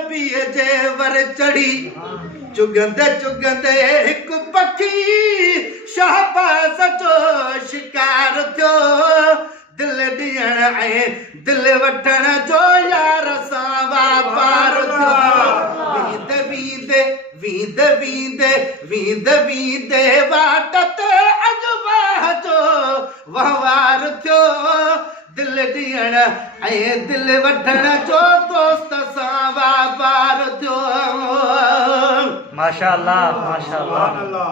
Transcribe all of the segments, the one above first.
नबीअ जे वर चढ़ी चुगंदे चुगंदे हिकु पखी शहबाज़ जो शिकार थियो दिल ॾियण ऐं दिल वठण जो यार सां वापार थियो वींदे वींदे वींदे वींदे वींदे वाट ते अजवाह जो वहवार थियो दिल ॾियण ऐं दिल वठण जो दोस्त सां वापार थियो माशाअल्लाह माशाअल्लाह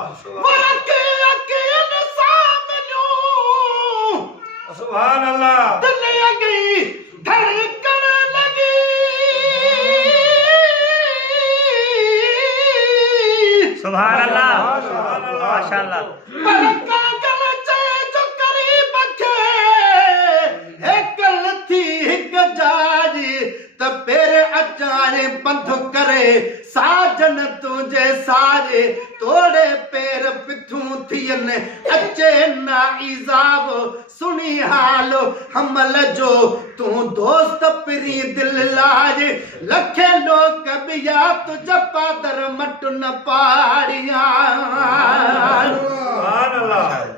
सुभान अल्लाह दिल लगी धड़कन लगी सुभान अल्लाह माशाअल्लाह बरका गल चे जो करीब खे हेकल थी हिक जाजी त पेर अचारे पंथ करे साजन तुझे सारे तोड़े पैर पिथूं थियन अचे ना इजाब सुनी हालो हमल जो तू दोस्त पिरी दिल लाज लखे लोग बिया तुझ पादर मट न पाड़िया सुभान अल्लाह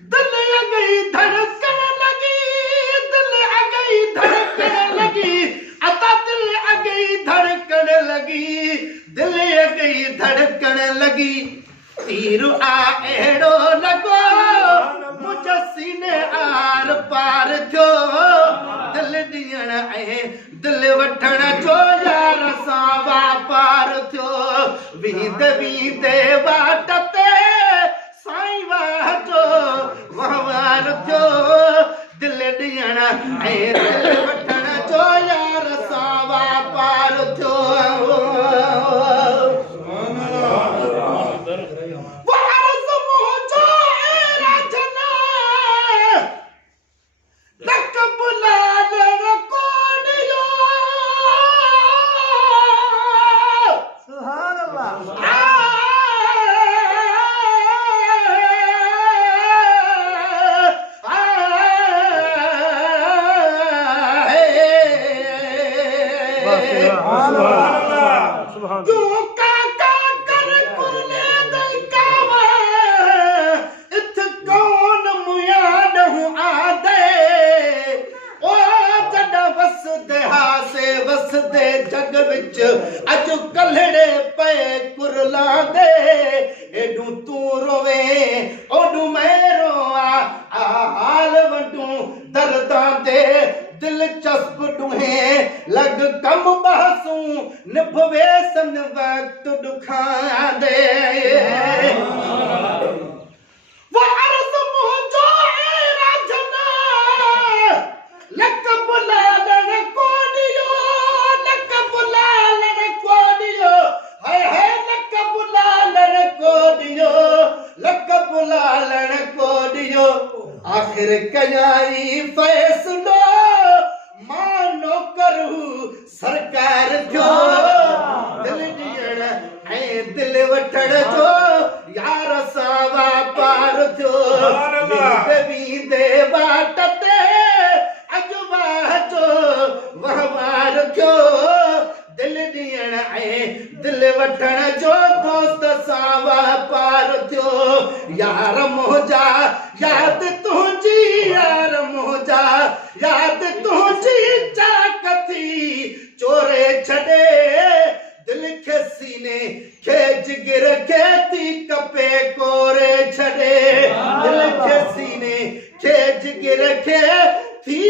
दिल गई धड़कन लगी दिल गई धड़कन लगी अता दिल गई धड़कन लगी दिल गई धड़कन लगी तीर अहिड़ो लॻो मुंहिंजो सीने आर पार थियो दिल ॾियण ऐं दिल वठण जो यार सां वापार थियो वींदे वींदे वाट ते साईं वाह जो वहवार थियो दिल ॾियण ऐं दिल वठण जो यार सां वापार थियो वसदे जग विच अज कलड़े पे कुरला दे एडू तू रोवे ओडू मैं रोआ हाल वडू दर्दां दे दिलचस्प डूहे लग कम बहसूं निभवे सन वक्त दुखा दे वारस मुझो राजना लक बुलालन कोडियो लक बुलालन कोडियो हाय हाय लक बुलालन कोडियो लक बुलालन कोडियो आखिर कयाई फैसलो मानो करू सरकार जो दिल ॾियण ऐं दिल वठण जो यार सां वापार थियो वींदे वींदे वाट ते अजवाह जो वहवार थियो दिल ॾियण ऐं दिल वठण जो दोस्त सां वापार थियो यार मोजा याद तुंहिंजी यार मोजा याद तुंहिंजी चाक थी चोरे छॾे दिल खे सीने खे जिगर खे थी कपे कोरे छॾे दिल खे सीने खे जिगर खे थी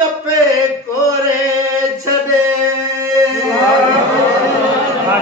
कपे को